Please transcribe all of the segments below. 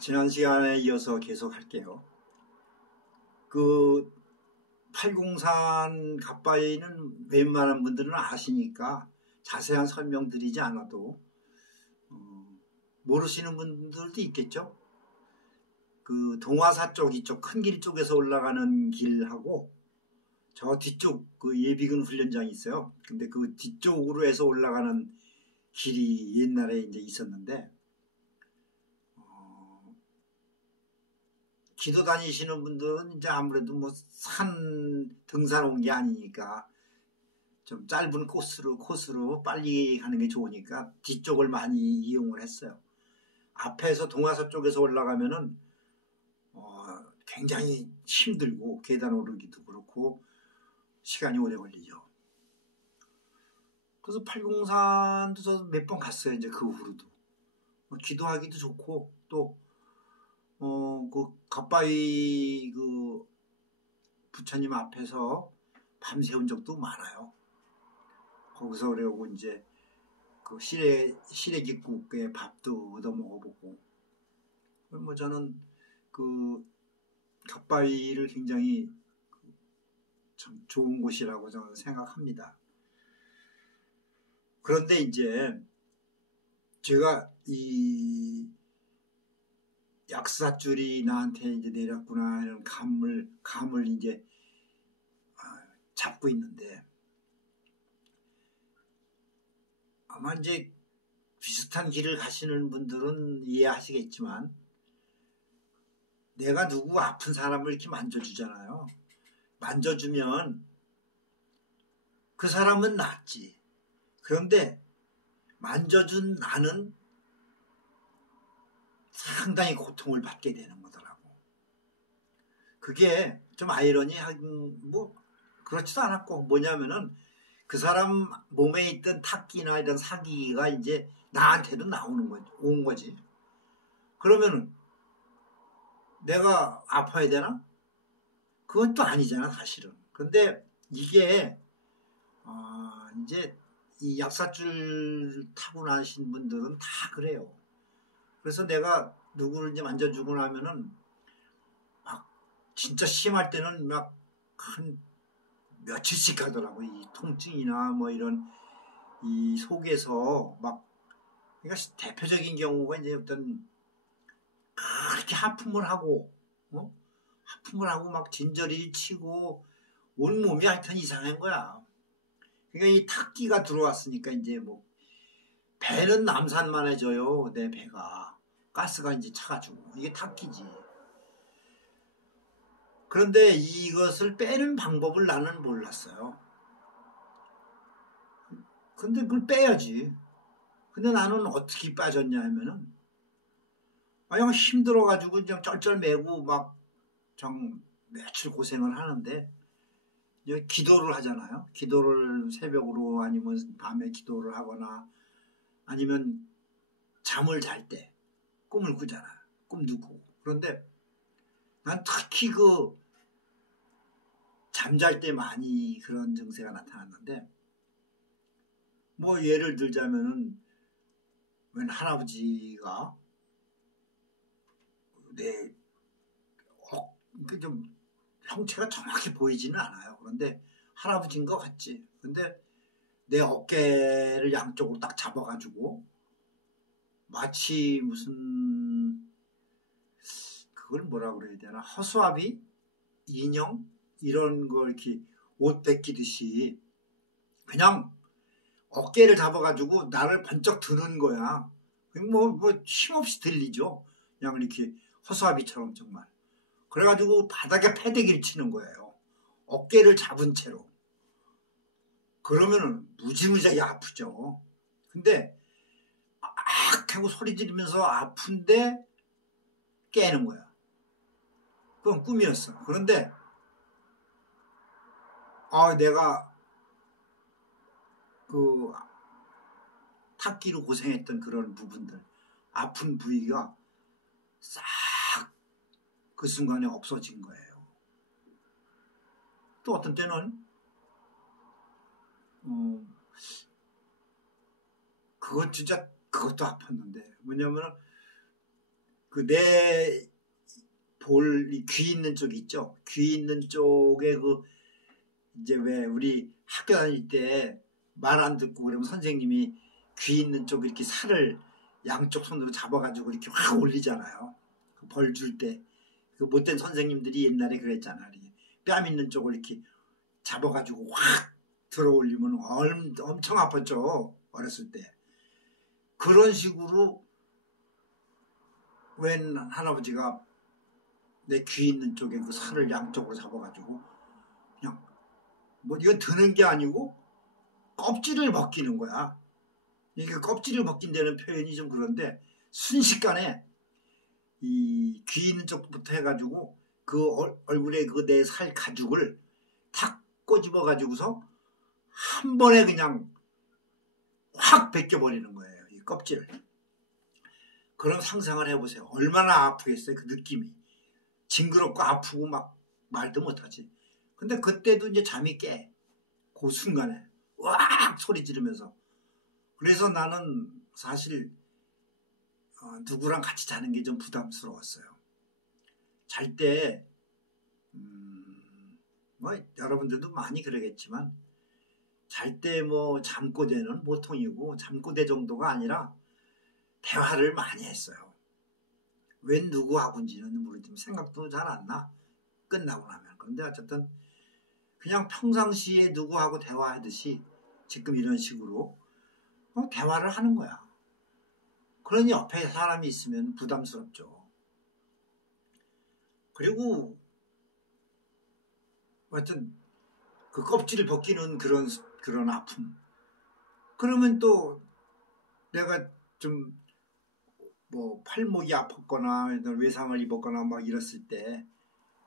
지난 시간에 이어서 계속 할게요. 그 팔공산 갓바위는 웬만한 분들은 아시니까 자세한 설명 드리지 않아도 모르시는 분들도 있겠죠. 그 동화사 쪽 이쪽 큰 길 쪽에서 올라가는 길하고 저 뒤쪽 그 예비군 훈련장이 있어요. 근데 그 뒤쪽으로 해서 올라가는 길이 옛날에 이제 있었는데 기도 다니시는 분들은 이제 아무래도 뭐 산 등산 온 게 아니니까 좀 짧은 코스로 빨리 가는 게 좋으니까 뒤쪽을 많이 이용을 했어요. 앞에서 동화서 쪽에서 올라가면은 굉장히 힘들고 계단 오르기도 그렇고 시간이 오래 걸리죠. 그래서 팔공산도 저 몇 번 갔어요. 이제 그 후로도 기도하기도 좋고 또 그 갓바위 그 부처님 앞에서 밤새운 적도 많아요. 거기서 그래고 이제 그 시래기국에 밥도 얻어 먹어보고 뭐 저는 그 갓바위를 굉장히 참 좋은 곳이라고 저는 생각합니다. 그런데 이제 제가 이 약사줄이 나한테 이제 내렸구나 이런 감을 이제 잡고 있는데 아마 이제 비슷한 길을 가시는 분들은 이해하시겠지만 내가 누구 아픈 사람을 이렇게 만져주잖아요. 만져주면 그 사람은 낫지. 그런데 만져준 나는 상당히 고통을 받게 되는 거더라고. 그게 좀 아이러니하긴 뭐 그렇지도 않았고 뭐냐면은 그 사람 몸에 있던 탁기나 이런 사기가 이제 나한테도 온 거지. 그러면은 내가 아파야 되나? 그건 또 아니잖아 사실은. 근데 이게 이제 이 약사줄 타고나신 분들은 다 그래요. 그래서 내가 누구를 이제 만져주고 나면은 막 진짜 심할 때는 막 한 며칠씩 가더라고. 이 통증이나 뭐 이런 이 속에서 막 그러니까 대표적인 경우가 이제 어떤 그렇게 하품을 하고 막 진저리를 치고 온 몸이 하여튼 이상한 거야. 그러니까 이 탁기가 들어왔으니까 이제 뭐 배는 남산만해져요. 내 배가 가스가 이제 차가지고 이게 탁기지. 그런데 이것을 빼는 방법을 나는 몰랐어요. 근데 그걸 빼야지. 근데 나는 어떻게 빠졌냐 하면은 그냥 힘들어가지고 그냥 쩔쩔매고 막 좀 며칠 고생을 하는데 이제 기도를 하잖아요. 기도를 새벽으로 아니면 밤에 기도를 하거나 아니면 잠을 잘 때 꿈을 꾸잖아. 꿈도 꾸고. 그런데 난 특히 그 잠잘 때 많이 그런 증세가 나타났는데 뭐 예를 들자면은 웬 할아버지가 내 좀 형체가 정확히 보이지는 않아요. 그런데 할아버지인 것 같지. 근데 내 어깨를 양쪽으로 딱 잡아가지고 마치 무슨 그걸 뭐라 그래야 되나 허수아비 인형 이런 걸 이렇게 옷 벗기듯이 그냥 어깨를 잡아가지고 나를 번쩍 드는 거야. 뭐 힘없이 들리죠. 그냥 이렇게 허수아비처럼 정말. 그래가지고 바닥에 패대기를 치는 거예요. 어깨를 잡은 채로. 그러면은 무지무지하게 아프죠. 근데 악 하고 소리 지르면서 아픈데 깨는 거야. 그건 꿈이었어. 그런데 내가 그 탁기로 고생했던 그런 부분들 아픈 부위가 싹 그 순간에 없어진 거예요. 또 어떤 때는 그것도 아팠는데 뭐냐면 그 내 귀 있는 쪽 있죠. 귀 있는 쪽에 그 이제 왜 우리 학교 다닐 때 말 안 듣고 그러면 선생님이 귀 있는 쪽 이렇게 살을 양쪽 손으로 잡아가지고 이렇게 확 올리잖아요. 벌 줄 때. 그 못된 선생님들이 옛날에 그랬잖아요. 뺨 있는 쪽을 이렇게 잡아가지고 확 들어 올리면 엄청 아팠죠. 어렸을 때. 그런 식으로 웬 할아버지가 내 귀 있는 쪽에 그 살을 양쪽으로 잡아가지고 그냥 뭐 이건 드는 게 아니고 껍질을 벗기는 거야. 이게 껍질을 벗긴다는 표현이 좀 그런데 순식간에 이 귀 있는 쪽부터 해가지고 그 얼굴에 그 내 살 가죽을 탁 꼬집어 가지고서 한 번에 그냥 확 벗겨버리는 거예요. 이 껍질을. 그런 상상을 해보세요. 얼마나 아프겠어요. 그 느낌이. 징그럽고 아프고 막 말도 못하지. 근데 그때도 이제 잠이 깨. 그 순간에 으악 소리 지르면서. 그래서 나는 사실 누구랑 같이 자는 게 좀 부담스러웠어요. 잘 때 뭐 여러분들도 많이 그러겠지만 잘 때 뭐 잠꼬대는 보통이고 잠꼬대 정도가 아니라 대화를 많이 했어요. 웬 누구하고인지는 모르지만 생각도 잘 안 나. 끝나고 나면. 그런데 어쨌든 그냥 평상시에 누구하고 대화하듯이 지금 이런 식으로 대화를 하는 거야. 그러니 옆에 사람이 있으면 부담스럽죠. 그리고 하여튼 그 껍질을 벗기는 그런 아픔. 그러면 또 내가 좀 뭐 팔목이 아팠거나 외상을 입었거나 막 이랬을 때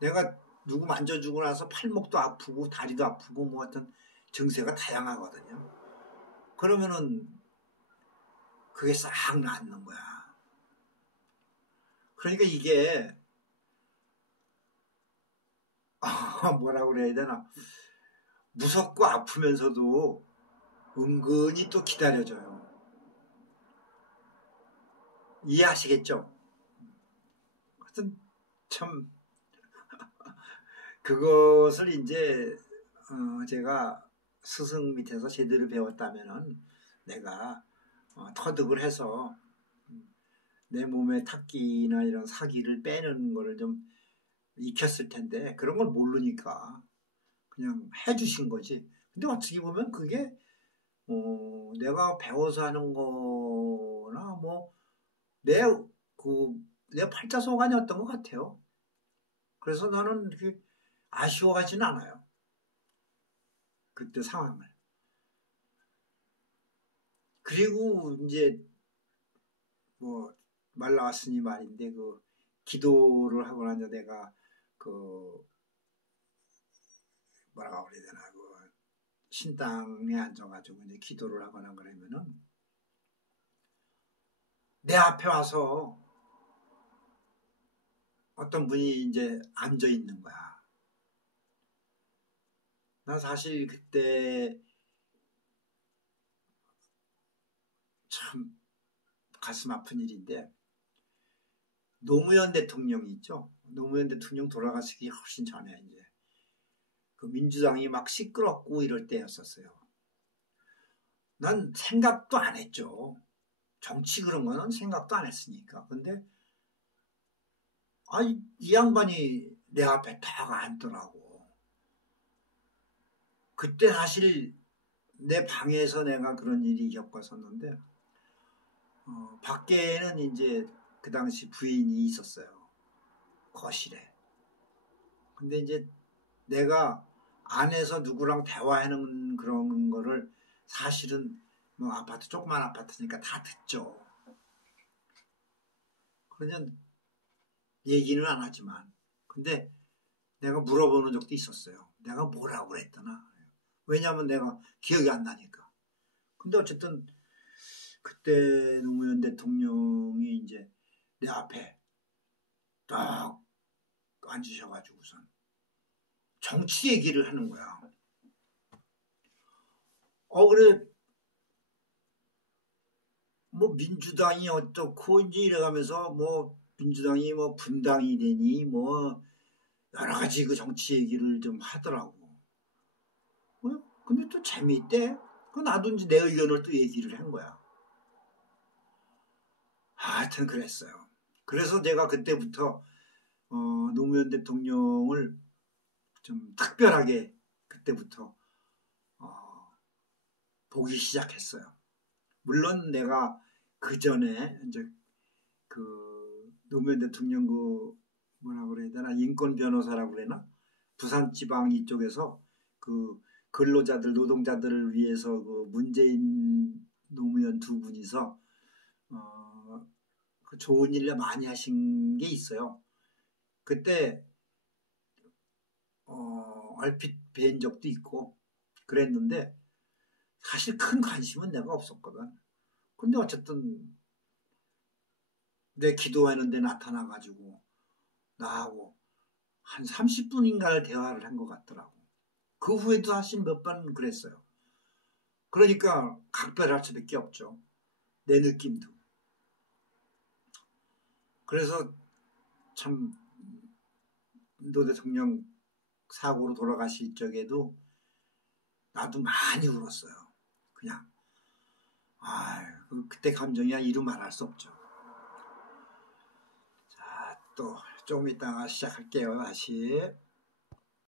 내가 누구 만져주고 나서 팔목도 아프고 다리도 아프고 뭐 하여튼 증세가 다양하거든요. 그러면은 그게 싹 낫는 거야. 그러니까 이게 뭐라고 그래야 되나, 무섭고 아프면서도 은근히 또 기다려져요. 이해하시겠죠? 하여튼 참 그것을 이제 제가 스승 밑에서 제대로 배웠다면은 내가 터득을 해서 내 몸에 탁기나 이런 사기를 빼는 거를 좀 익혔을 텐데 그런 걸 모르니까 그냥 해주신 거지. 근데 어떻게 보면 그게 내가 배워서 하는 거나 뭐 내 팔자소관이었던 것 같아요. 그래서 나는 이렇게 아쉬워하지는 않아요. 그때 상황을. 그리고 이제 뭐 말 나왔으니 말인데 그 기도를 하고 나서 내가 그 뭐라고 그래야 되나 그 신당에 앉아가지고 이제 기도를 하거나 그러면은 내 앞에 와서 어떤 분이 이제 앉아 있는 거야. 나 사실 그때 참 가슴 아픈 일인데 노무현 대통령이 있죠. 노무현 대통령 돌아가시기 훨씬 전에 이제 그 민주당이 막 시끄럽고 이럴 때였었어요. 난 생각도 안 했죠. 정치 그런 거는 생각도 안 했으니까. 근데 이 양반이 내 앞에 딱 앉더라고. 그때 사실 내 방에서 내가 그런 일이 겪었었는데 밖에는 이제 그 당시 부인이 있었어요. 거실에. 근데 이제 내가 안에서 누구랑 대화하는 그런 거를 사실은 뭐 아파트 조그만 아파트니까 다 듣죠. 그러면 얘기는 안 하지만 근데 내가 물어보는 적도 있었어요. 내가 뭐라고 그랬더나. 왜냐하면 내가 기억이 안 나니까. 근데 어쨌든 그때 노무현 대통령이 이제 내 앞에 딱 앉으셔가지고선 정치 얘기를 하는 거야. 그래 뭐 민주당이 어떻고 이제 이래가면서 뭐 민주당이 뭐 분당이 되니 뭐 여러 가지 그 정치 얘기를 좀 하더라고. 근데 또 재미있대. 나도 이제 내 의견을 또 얘기를 한 거야. 하여튼 그랬어요. 그래서 내가 그때부터 노무현 대통령을 좀 특별하게 그때부터 보기 시작했어요. 물론 내가 그 전에 이제 그 노무현 대통령 그 뭐라 그래야 되나 인권 변호사라고 그래나 부산 지방 이쪽에서 그 근로자들 노동자들을 위해서 그 문재인 노무현 두 분이서 그 좋은 일을 많이 하신 게 있어요. 그때 얼핏 뵌 적도 있고 그랬는데 사실 큰 관심은 내가 없었거든. 근데 어쨌든 내 기도하는 데 나타나가지고 나하고 한 30분인가를 대화를 한 것 같더라고. 그 후에도 사실 몇 번 그랬어요. 그러니까 각별할 수밖에 없죠. 내 느낌도. 그래서 참 노 대통령 사고로 돌아가실 적에도 나도 많이 울었어요. 그냥 그때 감정이야 이루 말할 수 없죠. 자, 또 조금 이따가 시작할게요. 다시.